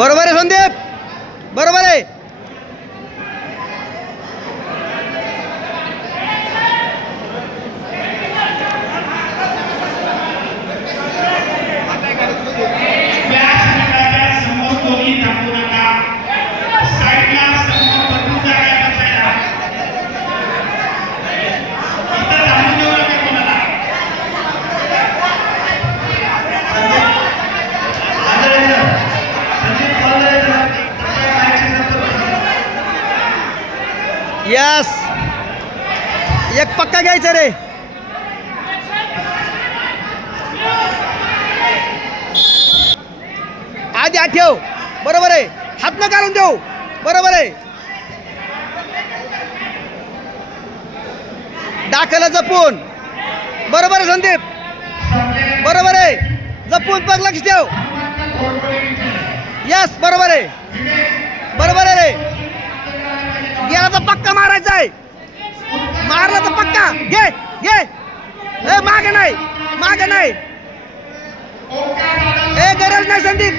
বড় বড় সন্দীপ। यस. एक पक्का घ्यायचं रे. आधी आठव ठेव. बरोबर आहे. हात न काढून देऊ. बरोबर आहे. दाखला जपून. बरोबर आहे संदीप. बरोबर आहे. जपून पग लक्ष देऊ यस बरोबर आहे बरोबर आहे रे गेला तर पक्का मारायचा आहे मारला तर पक्का. घे घे. ए मागे नाही मागे नाही. ए गरज नाही संदीप.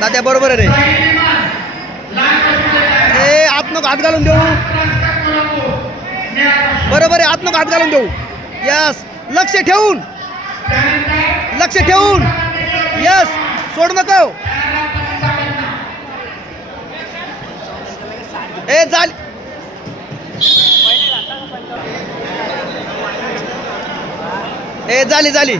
दादा दाद्या बरोबर आहे रे. ए आत नको हात घालून देऊ. बरोबर आहे आत नको हात घालून देऊ. यस लक्ष ठेवून. लक्ष ठेवून. यस सोड नको ए चाल ए झाली झाली.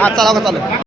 हा चला का चालू